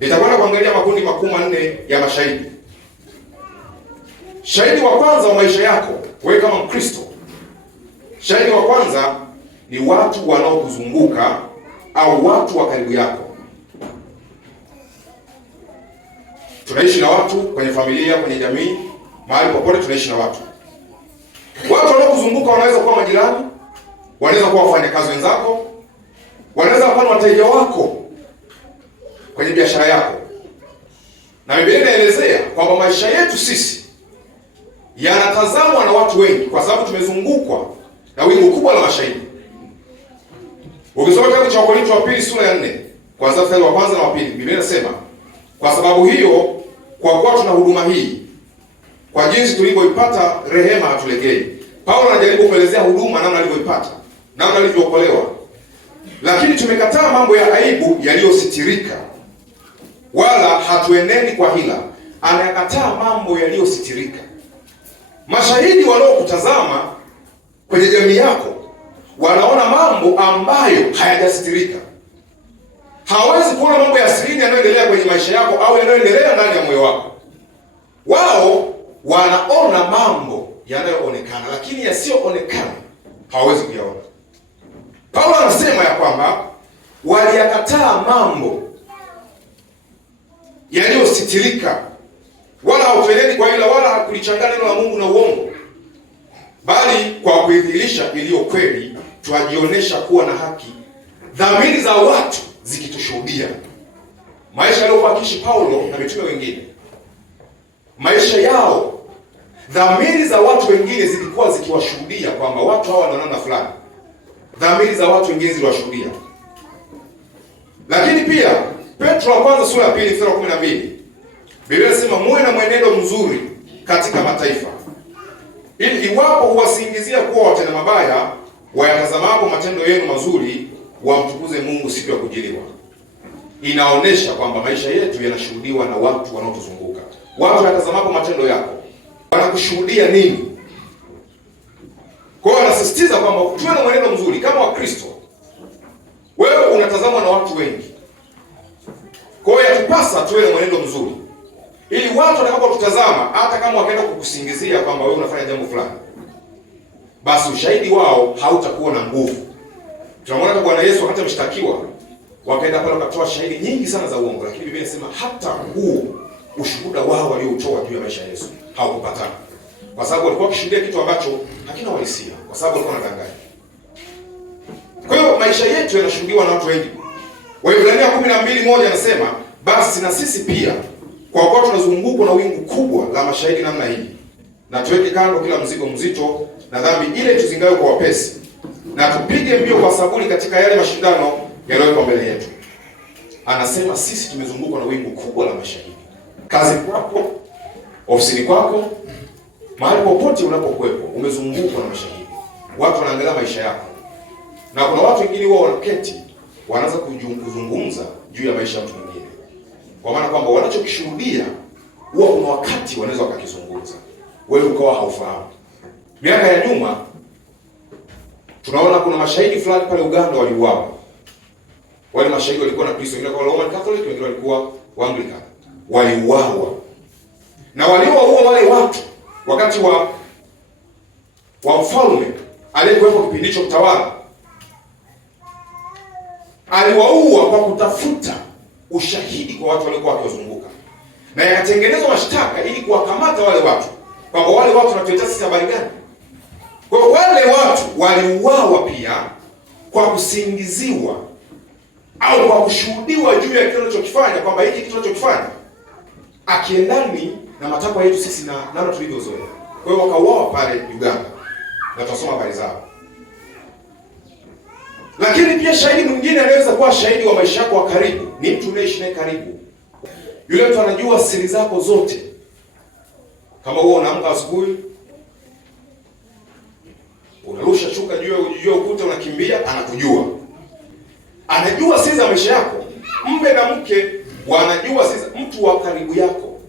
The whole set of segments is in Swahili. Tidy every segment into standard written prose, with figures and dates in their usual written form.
Nitakwenda kuangalia makundi makuu manne ya mashahidi. Shahidi wa kwanza wa maisha yako wewe kama Mkristo, shahidi wa kwanza ni watu wanaokuzunguka au watu wa karibu yako. Tunaishi na watu kwenye familia, kwenye jamii, mahali popote tunaishi na watu. Watu wanaokuzunguka wanaweza kuwa majirani, wanaweza kuwa wafanyakazi wenzako, wanaweza kuwa wateja wako kwenye biashara yako. Na Biblia inaelezea kwamba maisha yetu sisi yanatazamwa na watu wengi kwa sababu tumezungukwa na wingu kubwa la mashahidi. Ukisoma kitabu cha Wakorintho wa pili sura ya 4, kuanzia mstari wa kwanza na wa pili, Biblia inasema, kwa sababu hiyo, kwa kuwa tuna huduma hii, kwa jinsi tulivyoipata rehema hatulegei. Paulo anajaribu kuelezea huduma, namna alivyoipata, namna alivyookolewa. Lakini tumekataa mambo ya aibu yaliyositirika, wala hatueneni kwa hila. Anayakataa mambo yaliyositirika. Mashahidi wanaokutazama kwenye jamii yako wanaona mambo ambayo hayajasitirika. Hawezi kuona mambo ya siri yanayoendelea kwenye maisha yako au yanayoendelea ndani ya moyo wako. Wao wanaona mambo yanayoonekana, lakini yasiyoonekana hawawezi kuyaona. Paulo anasema ya kwamba waliyakataa mambo yaliyositirika, wala hautueneni kwa hila, wala hakulichanganya neno la Mungu na uongo, bali kwa kuidhihirisha iliyo kweli twajionyesha kuwa na haki, dhamiri za watu zikitushuhudia. Maisha yaliyokuwa akiishi Paulo na mitume wengine, maisha yao, dhamiri za watu wengine zilikuwa zikiwashuhudia kwamba watu hawa wana namna fulani. Dhamiri za watu wengine ziliwashuhudia. Lakini pia Petro wa kwanza sura ya 2 mstari wa 12, Biblia inasema, muwe na mwenendo mzuri katika mataifa, ili iwapo huwasingizia kuwa watenda mabaya, wayatazamapo matendo yenu mazuri, wamtukuze Mungu siku ya kujiliwa. Inaonesha kwamba maisha yetu yanashuhudiwa na watu wanaotuzunguka. Watu watazamapo matendo yako wanakushuhudia nini? Kwa hiyo anasisitiza kwamba tuwe na mwenendo mzuri kama Wakristo. Wewe unatazamwa na watu wengi, kwa hiyo yatupasa tuwe na mwenendo mzuri, ili watu watakapotutazama, hata kama wakaenda kukusingizia kwamba wewe unafanya jambo fulani, basi ushahidi wao hautakuwa na nguvu. Tunamwona hata Bwana Yesu wakati ameshtakiwa, wakaenda pale wakatoa shahidi nyingi sana za uongo, lakini Biblia inasema hata huu ushuhuda wao walioutoa juu ya maisha ya Yesu haukupatana, kwa sababu walikuwa wakishuhudia kitu ambacho hakina uhalisia, kwa sababu walikuwa wanadanganya. Kwa hiyo maisha yetu yanashuhudiwa na watu wengi. Waebrania 12:1 anasema, basi na sisi pia, kwa kuwa tunazungukwa na wingu kubwa la mashahidi namna hii, na tuweke kando kila mzigo mzito na dhambi ile tuzingayo kwa wapesi, na tupige mbio kwa saburi katika yale mashindano yaliyowekwa mbele yetu. Anasema sisi tumezungukwa na wingu kubwa la mashahidi. Kazi kwako, ofisini kwako, mahali popote unapokuwepo, umezungukwa na mashahidi. Watu wanaangalia maisha yako. Na kuna watu wengine wao wanaketi, wanaanza kuzungumza juu ya maisha ya mtu mwingine, kwa maana kwamba wanachokishuhudia huwa kuna wakati wanaweza wakakizungumza, wewe ukawa haufahamu. Miaka ya nyuma tunaona kuna mashahidi fulani pale Uganda waliuawa. Wale mashahidi walikuwa na Kristo, wengine walikuwa Roman Catholic, wengine walikuwa Anglican. Waliuawa. Na waliowaua wale watu wakati wa mfalme aliyekuwepo kipindi hicho mtawala, aliwaua kwa kutafuta ushahidi kwa watu waliokuwa wakiwazunguka, na yakatengenezwa mashtaka ili kuwakamata wale watu, kwamba wale watu wanatuletea sisi habari gani. Kwa wale watu waliuawa pia kwa kusingiziwa au kwa kushuhudiwa juu ya kile unachokifanya, kwamba hiki kitu unachokifanya akiendani na matakwa yetu sisi na namna tulivyozoea. Kwa hiyo wakauawa pale Uganda, na tutasoma habari zao. Lakini pia shahidi mwingine anaweza kuwa shahidi wa maisha yako wa karibu, ni mtu unayeishi naye karibu. Yule mtu anajua siri zako zote. Kama wewe unaamka asubuhi, unarusha shuka juu ya ukuta, unakimbia, anakujua. Anajua siri za maisha yako. Mume na mke wanajua siri. Mtu wa karibu yako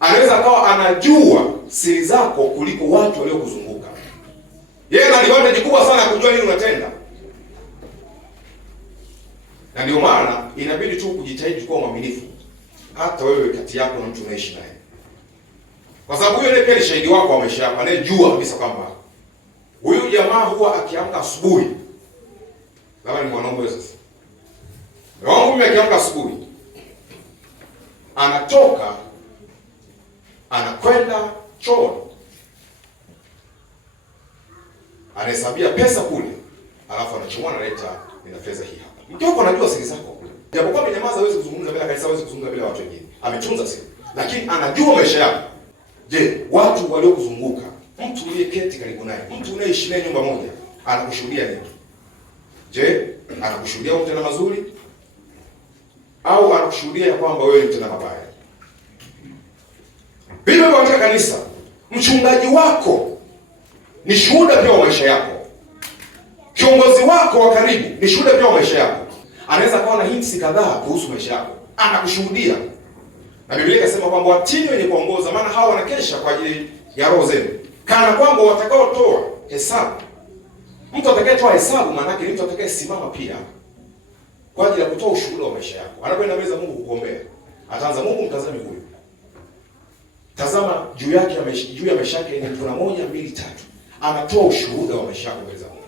anaweza akawa anajua siri zako kuliko watu waliokuzunguka. Yeye ana advantage kubwa sana kujua nini unatenda. Na ndio maana inabidi tu kujitahidi kuwa mwaminifu, hata wewe kati yako na mtu unaishi naye, kwa sababu huyo ndiye pia shahidi wako wa maisha yako, anayejua kabisa kwamba huyu jamaa huwa akiamka asubuhi, kama ni mwanaume sasa, wangu mimi akiamka asubuhi, anatoka anakwenda chooni, anahesabia pesa kule, alafu anachomoa analeta, nina pesa hii hapa. Mke wako anajua siri zako. Japokuwa amenyamaza, hawezi kuzungumza bila kanisa, hawezi kuzungumza bila watu wengine. Ametunza siri, lakini anajua maisha yako. Je, watu waliokuzunguka, mtu uliyeketi karibu naye, mtu unayeishi naye nyumba moja, anakushuhudia nini? Je, anakushuhudia mtenda mazuri au anakushuhudia ya kwamba wewe ni mtenda mabaya? Bila katika kanisa, mchungaji wako ni shuhuda pia wa maisha yako. Kiongozi wako wa karibu ni shuhuda pia wa maisha yako. Anaweza kuwa na hints kadhaa kuhusu maisha yako, anakushuhudia. Na Biblia inasema kwamba watini wenye kuongoza, maana hao wanakesha kwa ajili ya roho zenu, kana kwamba watakaotoa hesabu. Mtu atakayetoa hesabu maana yake ni mtu atakayesimama pia kwa ajili ya kutoa ushuhuda wa maisha yako. Anapoenda mbele za Mungu kukuombea, ataanza, Mungu mtazame huyu. Tazama juu yake juu ya maisha yake ni kuna 1, 2, 3. Anatoa ushuhuda wa maisha yako mbele za Mungu.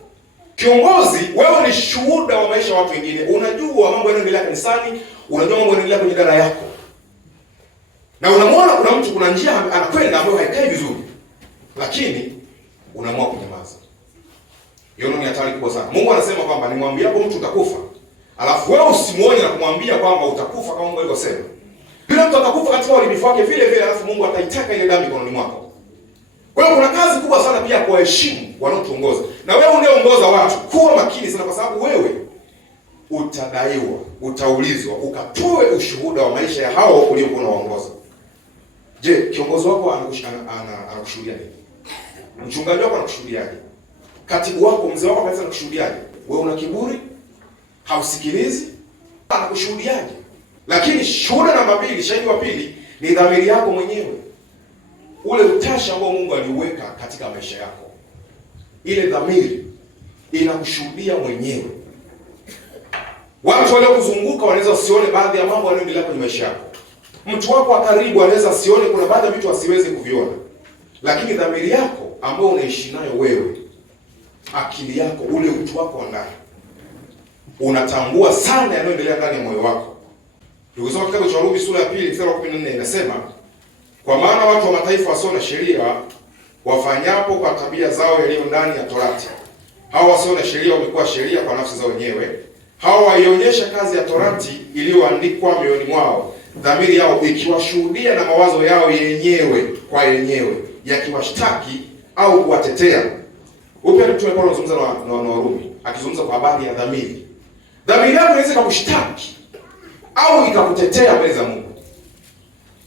Kiongozi, wewe ni shuhuda wa maisha ya watu wengine. Unajua mambo yanayoendelea kanisani, unajua mambo yanayoendelea kwenye idara yako. Na unamwona kuna mtu, kuna njia anakwenda ambayo haikai vizuri, lakini unaamua kunyamaza. Hiyo ni hatari kubwa sana. Mungu anasema kwamba nimwambie hapo mtu utakufa, alafu wewe usimuone na kumwambia kwamba utakufa kama Mungu alivyosema. Bila mtu atakufa katika uharibifu wake vile vile, alafu Mungu ataitaka ile damu mikononi mwako. Kwa hiyo kuna kazi kubwa sana pia kwa heshima wanaotuongoza. Na wewe unayeongoza watu, kuwa makini sana, kwa sababu wewe utadaiwa, utaulizwa, ukatoe ushuhuda wa maisha ya hao uliokuwa unawaongoza. Je, kiongozi wako anakushuhudia nini? Mchungaji wako anakushuhudiaje? Katibu wako, mzee wako kanisa anakushuhudiaje? Wewe una kiburi? Hausikilizi? Anakushuhudiaje? Lakini shuhuda namba 2, shahidi wa pili ni dhamiri yako mwenyewe. Ule utashi ambao Mungu aliuweka katika maisha yako. Ile dhamiri inakushuhudia mwenyewe. Watu waliokuzunguka wanaweza usione baadhi ya mambo yanayoendelea kwenye maisha yako. Mtu wako wa karibu anaweza asione, kuna baadhi ya vitu asiweze kuviona. Lakini dhamiri yako ambayo unaishi nayo wewe, akili yako, ule utu wako wa ndani, unatambua sana yanayoendelea ndani ya moyo wako. Tukisoma kitabu cha Warumi sura ya 2 mstari wa 14 inasema, kwa maana watu wa mataifa wasio na sheria wafanyapo kwa tabia zao yaliyo ndani ya Torati, hao wasio na sheria wamekuwa sheria kwa nafsi zao wenyewe. Hao waionyesha kazi ya Torati iliyoandikwa mioyoni mwao, dhamiri yao ikiwashuhudia na mawazo yao yenyewe kwa yenyewe, yakiwashtaki au kuwatetea. Upya Mtume Paulo anazungumza na Warumi, akizungumza kwa habari ya dhamiri. Dhamiri yako inaweza kukushtaki au ikakutetea mbele za Mungu.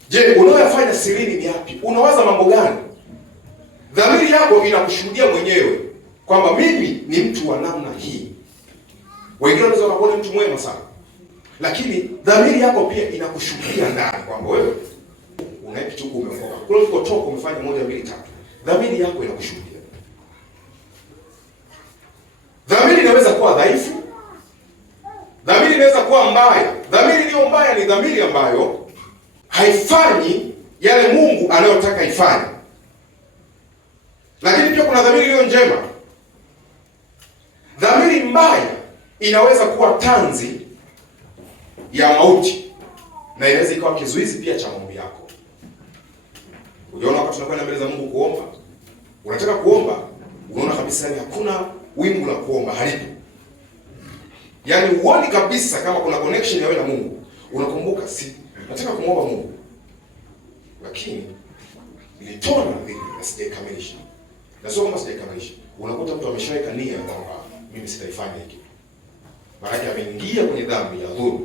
Je, unayofanya sirini ni yapi? Unawaza mambo gani? Dhamiri yako inakushuhudia mwenyewe kwamba mimi ni mtu wa namna hii. Wengine wanaweza kuona mtu mwema sana, lakini dhamiri yako pia inakushuhudia ndani kwamba wewe unaishi tu, umeokoka. Kule ulikotoka umefanya 1, 2, 3. Dhamiri yako inakushuhudia. Dhamiri inaweza kuwa dhaifu. Dhamiri inaweza kuwa mbaya. Dhamiri iliyo mbaya ni dhamiri ambayo haifanyi yale Mungu anayotaka ifanye. Lakini pia kuna dhamiri iliyo njema. Dhamiri mbaya inaweza kuwa tanzi ya mauti, na inaweza ikawa kizuizi pia cha maombi yako. Unaona, wakati tunakwenda mbele za Mungu kuomba, unataka kuomba, unaona kabisa ni hakuna wingu la kuomba, halipo. Yaani huoni kabisa kama kuna connection ya wewe na Mungu. Unakumbuka, si nataka kumwomba Mungu, lakini nilitoa nadhiri na sijaikamilisha. Na sio kama sijaikamilisha. Unakuta mtu ameshaweka nia kwamba mimi sitaifanya hiki. Maana ameingia kwenye dhambi ya dhulma.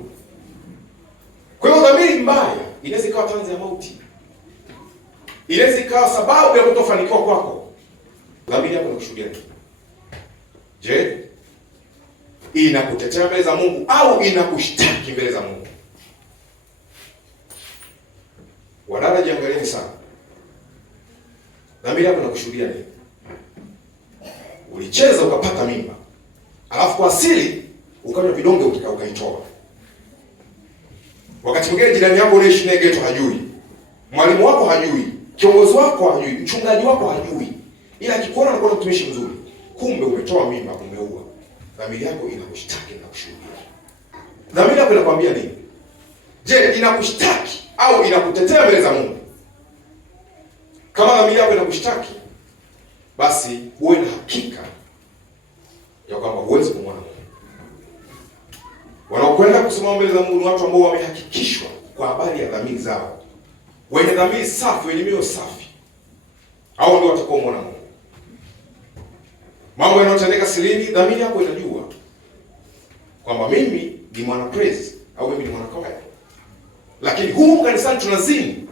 Kwa hiyo dhamiri mbaya inaweza ikawa tanzi ya mauti. Inaweza ikawa sababu ya kutofanikiwa kwako. Dhamiri yako inakushuhudia nini? Je, inakutetea mbele za Mungu au inakushtaki mbele za Mungu? Wadada, jiangalieni sana. Dhamiri yako inakushuhudia nini? Ulicheza ukapata mimba, alafu kwa asili ukanywa vidonge ukaitoa. Wakati mwingine jirani yako unaishi naye ghetto hajui, mwalimu wako hajui, kiongozi wako hajui, mchungaji wako hajui, ila akikuona anakuwa mtumishi mzuri, kumbe umetoa mimba, umeua. Dhamiri yako inakushtaki na kushuhudia. Dhamiri yako inakwambia nini? Je, inakushtaki au inakutetea mbele za Mungu? Kama dhamiri yako inakushtaki, basi uwe na hakika ya kwamba huwezi kumwona Mungu. Wanaokwenda kusimama mbele za Mungu ni watu ambao wamehakikishwa kwa habari ya dhamiri zao, wenye dhamiri safi, wenye mioyo safi, au ndio watakuwa muona Mungu. Mambo yanayotendeka silini, dhamiri yako inajua kwamba mimi ni mwana praise au mimi ni mwana kwaya. Lakini humu kanisani tunazini.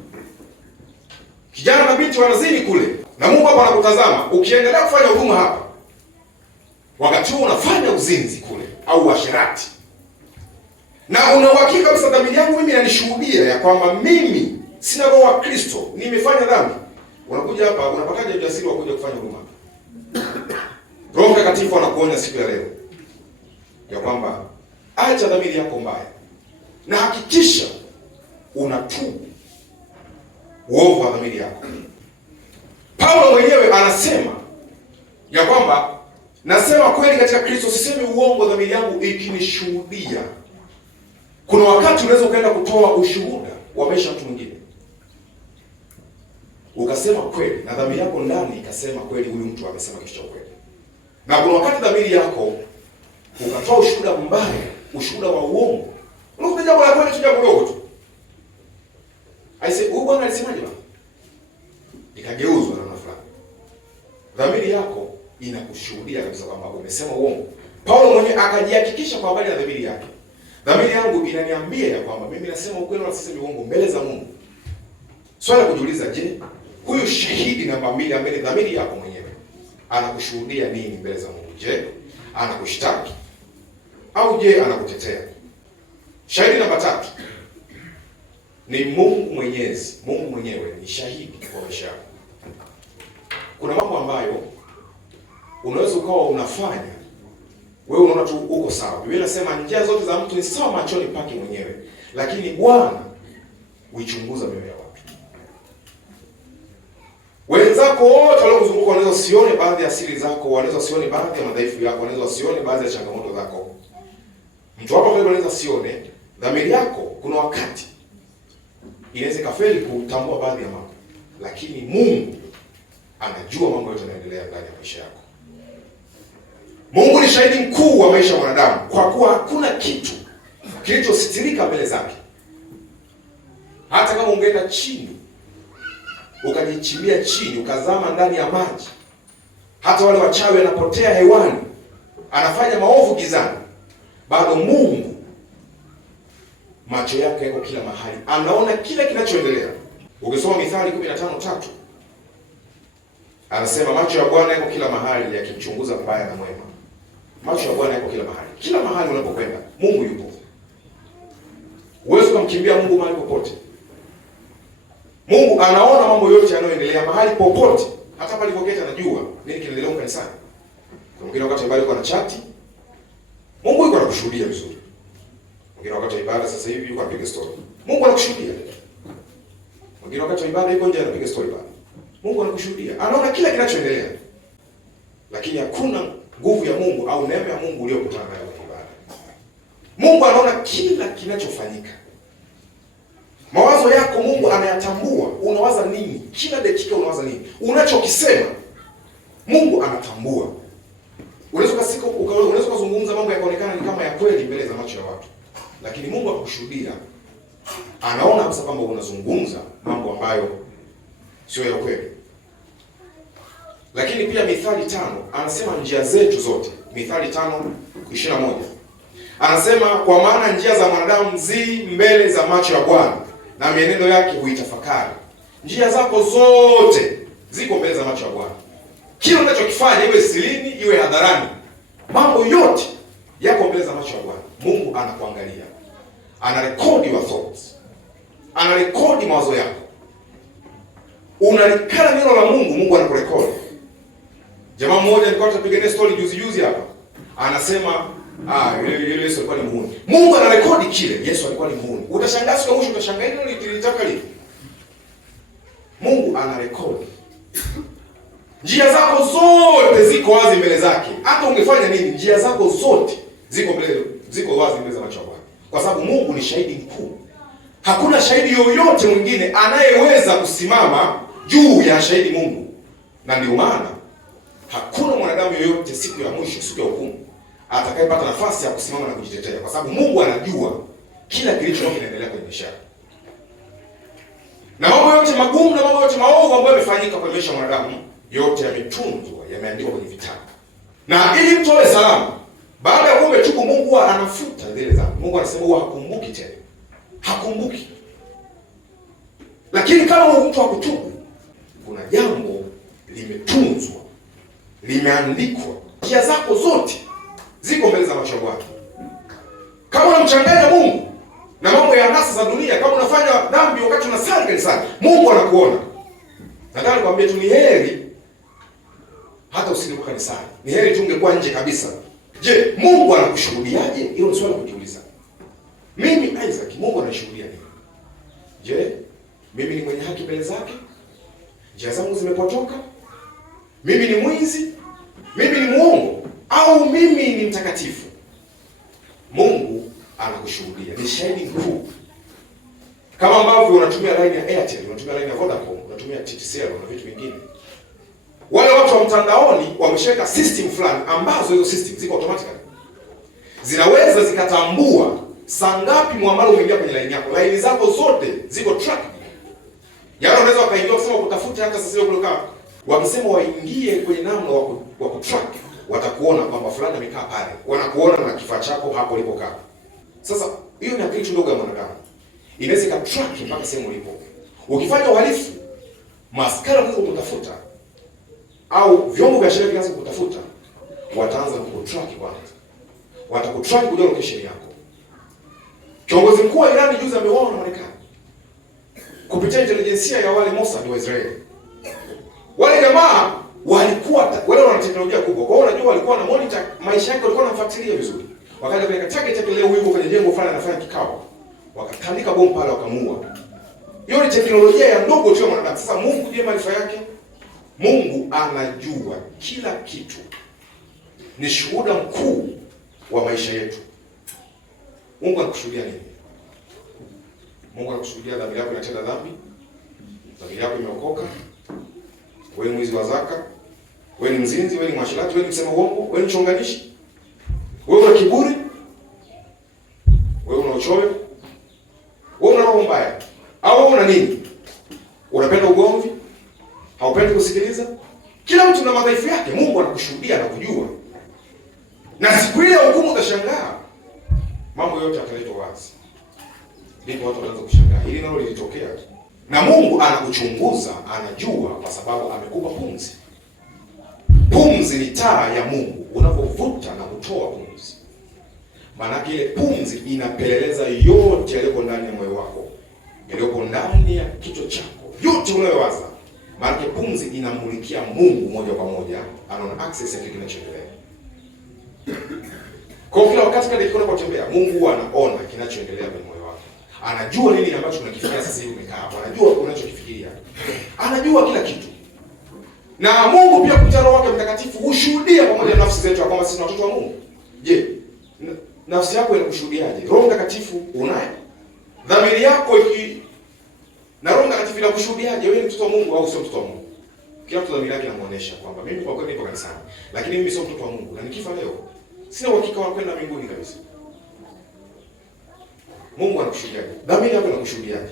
Kijana na binti wanazini kule. Na Mungu hapa anakutazama. Ukiendelea kufanya huduma hapa, wakati huo unafanya uzinzi kule au uasherati. Na una uhakika kabisa dhamiri yangu mimi inanishuhudia ya kwamba mimi sina roho wa Kristo, nimefanya dhambi. Unakuja hapa, unapataje ujasiri wa kuja kufanya huduma? Roho Mtakatifu anakuonya siku ya leo ya kwamba acha dhamiri yako mbaya na hakikisha unatubu uovu wa dhamiri yako. Paulo mwenyewe anasema ya kwamba nasema kweli katika Kristo, sisemi uongo, dhamiri yangu ikinishuhudia. Kuna wakati unaweza ukaenda kutoa ushuhuda wa maisha ya mtu mwingine, ukasema kweli na dhamiri yako ndani ikasema kweli, huyu mtu amesema kitu cha kweli. Na kuna wakati dhamiri yako ukatoa ushuhuda mbaya, ushuhuda wa uongo. Unakuta jambo la kweli tu, jambo dogo tu. Aise, huyu bwana alisemaje bwana? Ikageuzwa na fulani. Dhamiri yako inakushuhudia kabisa kwamba umesema uongo. Paulo mwenyewe akajihakikisha kwa habari ya dhamiri yake. Dhamiri yangu inaniambia ya kwamba mimi nasema ukweli na sisemi uongo mbele za Mungu. Swali kujiuliza, je, huyu shahidi namba 2 ambaye ni dhamiri yako mwenyewe anakushuhudia nini mbele za Mungu? Je, anakushtaki au je anakutetea? Shahidi namba 3 ni Mungu Mwenyezi. Mungu mwenyewe ni shahidi kwa maisha yako. Kuna mambo ambayo unaweza ukawa unafanya wewe unaona tu uko sawa. Biblia inasema njia zote za mtu ni sawa machoni pake mwenyewe, lakini Bwana huichunguza mioyo ya watu. Wenzako wote waliokuzunguka wanaweza usione baadhi ya siri zako, wanaweza usione baadhi ya madhaifu yako, wanaweza usione baadhi ya changamoto zako. Mtu wako anaweza usione dhamiri yako. Kuna wakati inaweza kafeli kutambua baadhi ya mambo, lakini Mungu anajua mambo yote yanayoendelea ndani ya maisha yako. Mungu ni shahidi mkuu wa maisha ya mwanadamu, kwa kuwa hakuna kitu kilichositirika mbele zake. Hata kama ungeenda chini, ukajichimbia chini, ukazama ndani ya maji, hata wale wachawi wanapotea hewani, anafanya maovu gizani, bado Mungu macho yake yako kila mahali, anaona kila kinachoendelea. Ukisoma Mithali 15:3 anasema macho ya Bwana yako kila mahali, yakimchunguza mbaya na mwema. Macho ya Bwana yako kila mahali. Kila mahali unapokwenda, Mungu yupo. Huwezi kumkimbia Mungu mahali popote. Mungu anaona mambo yote yanayoendelea mahali popote. Hata pale alipoketi anajua nini kinaendelea kanisani. Kwa mwingine wakati ibada yuko na chati, Mungu yuko anakushuhudia vizuri. Mwingine wakati ibada sasa hivi yuko anapiga story, Mungu anakushuhudia. Mwingine wakati ibada yuko nje anapiga story bado, Mungu anakushuhudia. Anaona kila kinachoendelea. Lakini hakuna nguvu ya Mungu au neema ya Mungu uliyokutana nayo kwa ibada. Mungu anaona kila kinachofanyika. Mawazo yako Mungu anayatambua. Unawaza nini? Kila dakika unawaza nini? Unachokisema Mungu anatambua. Unaweza kuzungumza mambo yakaonekana ni kama ya kweli mbele za macho ya watu, lakini Mungu akushuhudia. Anaona hasa kwamba unazungumza mambo ambayo sio ya kweli. Lakini pia Mithali 5 anasema njia zetu zote. Mithali 5:21 anasema kwa maana njia za mwanadamu zi mbele za macho ya Bwana, na mienendo yake huitafakari. Njia zako zote ziko mbele za macho ya Bwana. Kila unachokifanya, iwe sirini iwe hadharani, mambo yote yako mbele za macho ya Bwana. Mungu anakuangalia, anarekodi your thoughts, anarekodi mawazo yako. Unalikana neno la Mungu, Mungu anakurekodi. Jamaa mmoja alikuwa anapigania story juzi hapa, anasema Ile Yesu alikuwa ni muhuni. Mungu anarekodi kile. Yesu alikuwa ni muhuni. Utashangaa siku mwisho, utashangaa hilo lilitaka lini? Mungu anarekodi. Njia zako zote ziko wazi mbele zake. Hata ungefanya nini, njia zako zote ziko wazi mbele za macho yake. Kwa sababu Mungu ni shahidi mkuu. Hakuna shahidi yoyote mwingine anayeweza kusimama juu ya shahidi Mungu. Na ndio maana hakuna mwanadamu yoyote siku ya mwisho, siku ya hukumu, atakayepata nafasi ya kusimama na kujitetea, kwa sababu Mungu anajua kila kilichokuwa kinaendelea kwenye maisha. Na mambo yote magumu na mambo yote maovu ambayo yamefanyika kwenye maisha ya mwanadamu, yote yametunzwa, yameandikwa kwenye vitabu. Na ili mtu awe salama, baada ya kuwa umetubu, Mungu anafuta zile dhambi. Mungu anasema huwa hakumbuki tena. Hakumbuki. Lakini kama mtu hakutubu, kuna jambo limetunzwa, limeandikwa. Njia zako zote ziko mbele za macho yake. Kama unamchanganya Mungu na mambo ya anasa za dunia, kama unafanya dhambi wakati unasali kanisani, Mungu anakuona. Nataka nikwambie tu, ni heri hata usingekuwa kanisani. Ni heri tu ungekuwa nje kabisa. Je, Mungu anakushuhudiaje? Hilo ni swali kujiuliza. Mimi Isaac, Mungu anashuhudia nini? Je, mimi ni mwenye haki mbele zake? Njia zangu zimepotoka? Mimi ni mwizi? Mimi ni muongo? Au mimi ni mtakatifu? Mungu anakushuhudia. Ni shahidi mkuu. Kama ambavyo unatumia line ya Airtel, unatumia line ya Vodacom, unatumia TTCL na vitu vingine. Wale watu wa mtandaoni wamesheka system fulani ambazo hizo system ziko automatically. Zinaweza zikatambua saa ngapi muamala umeingia kwenye line yako. Line zako zote ziko track. Yaani unaweza wakaingia kusema kutafuta hata sasa kule kama wakisema waingie kwenye namna wa kutrack, watakuona kwamba fulani amekaa pale. Wanakuona na kifaa chako hapo ulipokaa. Sasa hiyo ni akili ndogo ya mwanadamu. Inaweza ikatrack mpaka sehemu ulipo. Ukifanya uhalifu, maskara kwa kutafuta au vyombo vya sheria vinaanza kutafuta, wataanza kutrack kwanza. Watakutrack kujua location yako. Kiongozi mkuu wa Iran juzi ameuawa na Marekani kupitia intelijensia ya wale Mossad wa Israeli. Wale jamaa walikuwa wale wana teknolojia kubwa. Kwa hiyo unajua walikuwa na monitor maisha yake, walikuwa wanamfuatilia vizuri. Wakaenda kwenye target yake, leo yuko kwenye jengo fulani anafanya kikao. Wakatandika bomu pale wakamuua. Hiyo ni teknolojia ya ndogo tu ya mwanadamu. Sasa Mungu ndiye maarifa yake. Mungu anajua kila kitu. Ni shuhuda mkuu wa maisha yetu. Mungu anakushuhudia nini? Mungu anakushuhudia dhambi yako inatenda dhambi. Dhambi yako imeokoka. Wewe ni mwizi wa zaka. Wewe ni mzinzi, wewe ni mwasherati, wewe ni msema uongo, wewe ni mchonganishi. Wewe una kiburi. Wewe una uchoyo. Wewe una roho mbaya. Au wewe una nini? Unapenda ugomvi? Haupendi kusikiliza? Kila mtu na madhaifu yake. Mungu anakushuhudia na kujua. Na siku ile hukumu utashangaa. Mambo yote yataletwa wazi. Ndipo watu wanaanza kushangaa. Hili nalo lilitokea. Na Mungu anakuchunguza, anajua kwa sababu amekupa pumzi. Pumzi ni taa ya Mungu. Unapovuta na kutoa pumzi, maana ile pumzi inapeleleza yote yaliyo ndani ya moyo wako, yaliyo ndani ya kichwa chako, yote unayowaza. Maana pumzi inamulikia Mungu moja kwa moja, anaona access ya kile kinachoendelea. Kwa kila wakati kadri unapotembea, Mungu anaona kinachoendelea kwenye moyo wako. Anajua nini ambacho unakifikiria sasa hivi umekaa hapo. Anajua unachokifikiria. Anajua kila kitu. Na Mungu pia kupitia Roho wake Mtakatifu hushuhudia pamoja na nafsi zetu kwamba sisi ni watoto wa Mungu. Je, nafsi yako inakushuhudiaje? Roho Mtakatifu unaye? Dhamiri yako na Roho Mtakatifu inakushuhudiaje wewe ni mtoto wa Mungu au sio mtoto wa Mungu? Kila mtu dhamiri yake inamuonesha kwamba mimi kwa kweli nipo kanisani, lakini mimi sio mtoto wa Mungu. Na nikifa leo, sina uhakika wa kwenda mbinguni kabisa. Mungu anakushuhudiaje? Dhamiri yako inakushuhudiaje?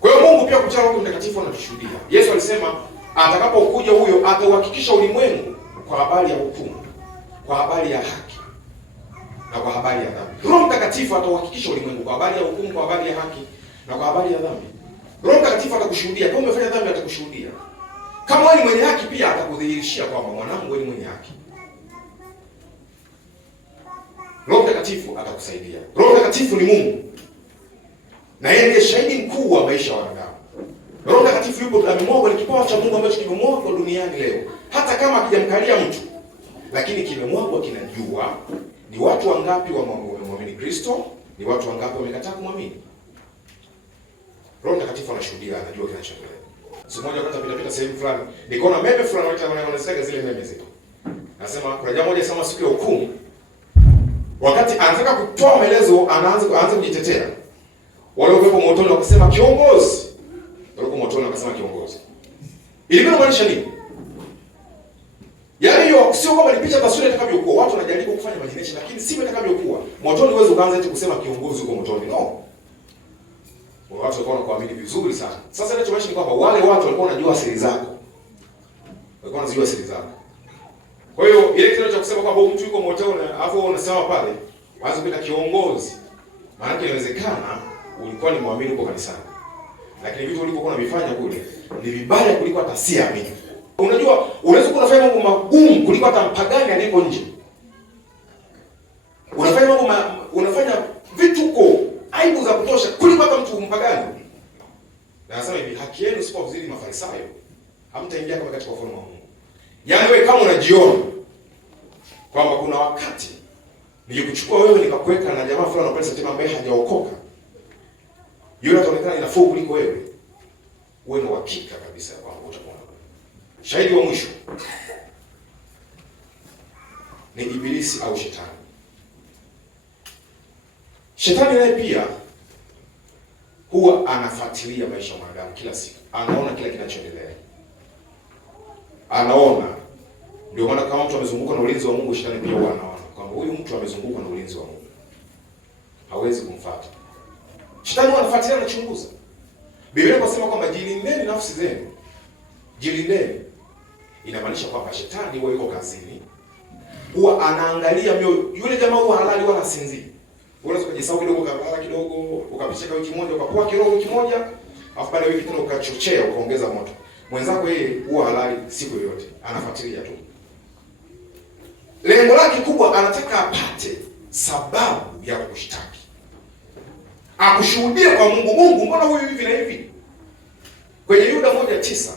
Kwa hiyo Mungu pia kupitia Roho Mtakatifu anatushuhudia. Yesu alisema atakapokuja huyo atauhakikisha ulimwengu kwa habari ya hukumu, kwa habari ya haki na kwa habari ya dhambi. Roho Mtakatifu atauhakikisha ulimwengu kwa habari ya hukumu, kwa habari ya haki na kwa habari ya dhambi. Roho Mtakatifu atakushuhudia. Kama umefanya dhambi atakushuhudia. Kama wewe ni mwenye haki pia atakudhihirishia kwamba mwanangu wewe ni mwenye haki. Roho Mtakatifu atakusaidia. Roho Mtakatifu ni Mungu. Na yeye ndiye shahidi mkuu wa maisha ya wanadamu. Roho Mtakatifu yupo amemwagwa, ni kipawa cha Mungu ambacho kimemwagwa duniani leo. Hata kama hakijamkalia mtu, lakini kimemwagwa, kinajua Ni watu wangapi wamemwamini Kristo? Ni watu wangapi wamekataa kumwamini? Roho Mtakatifu anashuhudia, anajua kinachoendelea. Siku moja wakati napita sehemu fulani, nikaona meme fulani wanasema zile meme zile. Nasema kuna jambo moja sama siku ya hukumu. Wakati anataka kutoa maelezo, anaanza kujitetea. Wale waliokuwa motoni wakasema kiongozi. Waliokuwa motoni wakasema kiongozi. Ilikuwa inamaanisha nini? Yaani hiyo sio kwamba ni picha taswira itakavyokuwa. Watu wanajaribu kufanya imagination lakini sivyo itakavyokuwa. Motoni uwezo ukaanza eti kusema kiongozi uko motoni. No. Watu walikuwa wanakuamini vizuri sana. Sasa ile tumaini ni kwamba wale watu walikuwa wanajua siri zako. Walikuwa wanajua siri zako. Kwa hiyo ile kitendo cha kusema kwamba mtu yuko motoni alafu unasema pale, waanze kuita kiongozi. Maana inawezekana ulikuwa ni muamini uko kanisani. Lakini vitu ulivyokuwa unavifanya kule ni vibaya kuliko hata siamini. Unajua unaweza kufanya mambo magumu kuliko hata mpagani aliyeko nje. Unafanya vituko aibu za kutosha kuliko hata mtu mpagani. Na nasema hivi, haki yenu sio kuzidi Mafarisayo. Hamtaingia kama katika ufalme wa Mungu. Yaani wewe kama unajiona kwamba kuna wakati nilikuchukua wewe nikakuweka na jamaa fulani pale sasa ambaye hajaokoka. Yule ataonekana inafuu kuliko wewe. Wewe ni uhakika kabisa kwamba utakuwa. Shahidi wa mwisho ni Ibilisi au Shetani. Shetani naye pia huwa anafuatilia maisha ya mwanadamu kila siku. Anaona kila kinachoendelea. Anaona. Ndio maana kama mtu amezungukwa na ulinzi wa Mungu, Shetani pia huwa anaona kwamba huyu mtu amezungukwa na ulinzi wa Mungu. Hawezi kumfuata. Shetani anafuatilia na kuchunguza. Biblia inasema kwamba jilindeni nafsi zenu. Jilindeni. Inamaanisha kwamba Shetani huwa yuko kazini. Huwa anaangalia mioyo. Yule jamaa huwa halali wala sinzi. Unaweza kujisahau kidogo, ukalala kidogo, ukapishika wiki moja, ukapoa kidogo wiki moja, afu baada ya wiki tena ukachochea, ukaongeza moto. Mwenzako yeye huwa halali siku yoyote, anafuatilia tu. Lengo lake kubwa anataka apate sababu ya kushtaki. Akushuhudie kwa Mungu, Mungu mbona huyu hivi na hivi? Kwenye Yuda 1:9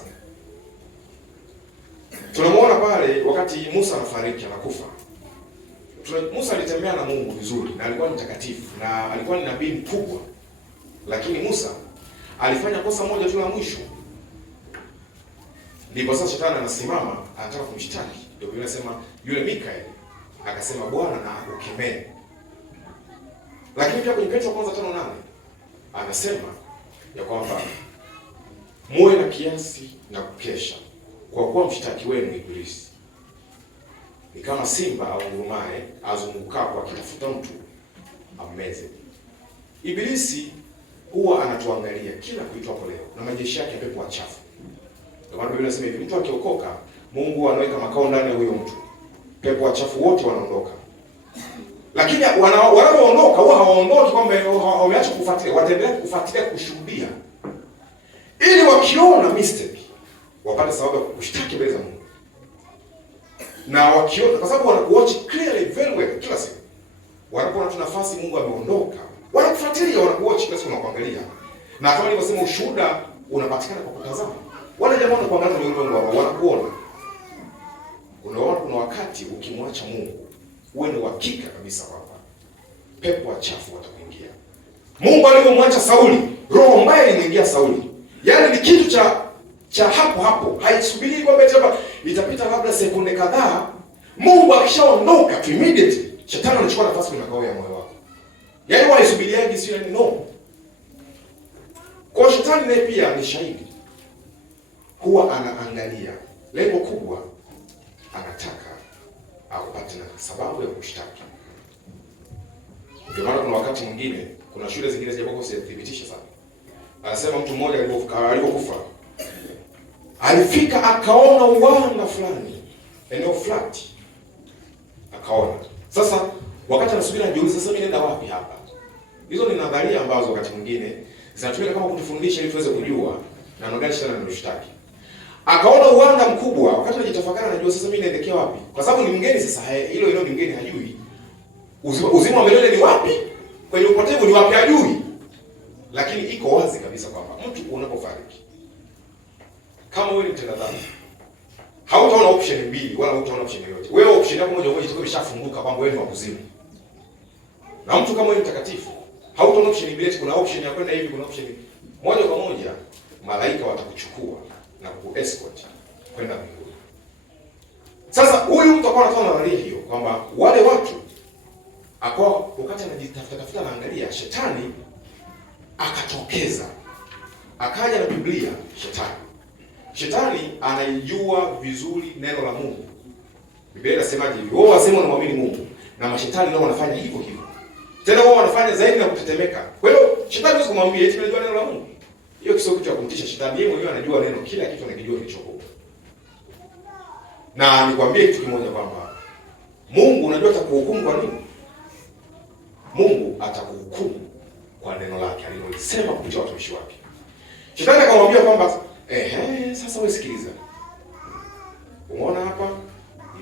tunamuona pale wakati Musa anafariki, anakufa. Musa alitembea na Mungu vizuri na alikuwa mtakatifu na alikuwa ni nabii mkubwa. Lakini Musa alifanya kosa moja tu la mwisho. Ndipo sasa Shetani anasimama anataka kumshtaki. Ndio Biblia inasema yule Mikaeli akasema Bwana na akukemee. Lakini pia kwenye Petro 1:5-8 anasema ya kwamba muwe na kiasi na kukesha kwa kuwa mshtaki wenu Ibilisi ni kama simba au ngurumaye azungukapo akitafuta mtu ammeze. Ibilisi huwa anatuangalia kila kuitwapo leo na majeshi yake pepo wachafu. Ndio maana Biblia inasema hivi, mtu akiokoka Mungu anaweka makao ndani ya huyo mtu. Pepo wachafu wote wanaondoka. Lakini wanapoondoka huwa hawaondoki kwamba wameacha kufuatilia, wataendelea kufuatilia kushuhudia. Ili wakiona mistake wapate sababu ya kushtaki mbele za Mungu. Na wakiona kwa sababu wanakuwatch clearly very well kila siku. Wanapoona tu nafasi Mungu ameondoka, wanakufuatilia, wanakuwatch kila siku na kuangalia. Na kama nilivyosema ushuhuda unapatikana kwa kutazama. Wale jamaa wanakuangalia na ulimwengu wao, wanakuona. Unaona kuna wakati ukimwacha Mungu, uwe ni uhakika kabisa kwamba pepo wachafu watakuingia. Mungu alipomwacha Sauli, roho mbaya iliingia Sauli. Yaani ni kitu cha hapo hapo. Haisubiri kwamba itapita labda sekunde kadhaa. Mungu akishaondoka tu immediately, Shetani anachukua nafasi kwenye makao ya moyo wako. Yaani haisubiriagi sio ni no. Kwa Shetani naye pia ni shahidi. Huwa anaangalia. Lengo kubwa anataka akupate na sababu ya kushtaki. Ndio maana kuna wakati mwingine, kuna shule zingine zijapokuwa sithibitisha sana. Anasema mtu mmoja alipokufa alifika akaona uwanda fulani, eneo flat. Akaona. Sasa wakati anasubiri anajiuliza sasa mimi nenda wapi hapa? Hizo ni nadharia ambazo wakati mwingine zinatumika kama kutufundisha ili tuweze kujua na ndio Shetani anashtaki. Akaona uwanda mkubwa, wakati anajitafakari anajua sasa mimi naelekea wapi? Kwa sababu ni mgeni sasa, hilo ni mgeni hajui. Uzima wa milele ni wapi? Kwenye upotevu ni wapi hajui. Lakini iko wazi kabisa kwamba mtu unapofariki kama wewe ni mtenda dhambi, hautaona option mbili wala hautaona option yoyote. Wewe option yako moja itakuwa imeshafunguka kwamba wewe ni wa kuzimu. Na mtu kama wewe mtakatifu, hautaona option mbili, kuna option ya kwenda hivi, kuna option moja kwa moja, malaika watakuchukua na kuescort kwenda mbinguni. Sasa huyu mtu akawa anatoa nadharia hiyo kwamba wale watu akawa wakati anajitafuta naangalia, shetani akatokeza, akaja na Biblia. Shetani anaijua vizuri neno la Mungu. Biblia inasemaje hivi? Wao wasema wanamwamini Mungu na mashetani nao wanafanya hivyo hivyo. Tena wao wanafanya zaidi na kutetemeka. Kwa hiyo shetani hawezi kumwambia eti unajua neno la Mungu. Hiyo sio kitu cha kumtisha shetani. Yeye mwenyewe anajua neno, kila kitu anakijua kilichopo. Na nikwambie kitu kimoja kwamba Mungu unajua atakuhukumu kwa nini? Mungu atakuhukumu kwa neno lake alilolisema kupitia watumishi wake. Shetani akamwambia kwamba sasa wewe sikiliza. Umeona hapa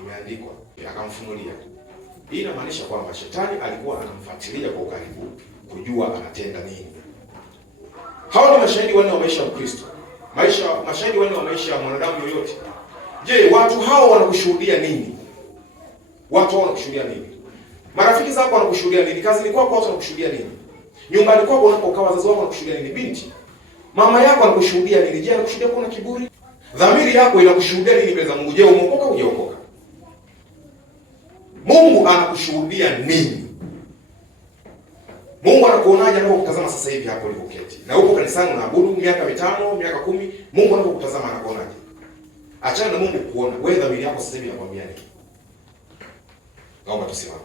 imeandikwa, akamfunulia. Hii inamaanisha kwamba shetani alikuwa anamfuatilia kwa ukaribu kujua anatenda nini. Hawa ni mashahidi wanne wa maisha ya Kristo. Mashahidi wanne wa maisha ya mwanadamu yoyote. Je, watu hao wanakushuhudia nini? Watu hao wanakushuhudia nini? Marafiki zako wanakushuhudia nini? Kazini kwako watu wanakushuhudia nini? Nyumbani kwako unapokaa wazazi wako wanakushuhudia nini? Binti, mama yako anakushuhudia nini? Je, anakushuhudia kuna kiburi? Dhamiri yako inakushuhudia nini mbele za Mungu? Je, umeokoka au hujaokoka? Mungu anakushuhudia nini? Mungu anakuonaje anapokutazama sasa hivi hapo ulipoketi? Na upo kanisani unaabudu miaka 5, miaka 10, Mungu anapokutazama anakuonaje? Achana na Mungu kuona. Wewe dhamiri yako sasa hivi inakwambia nini? Naomba tusimame.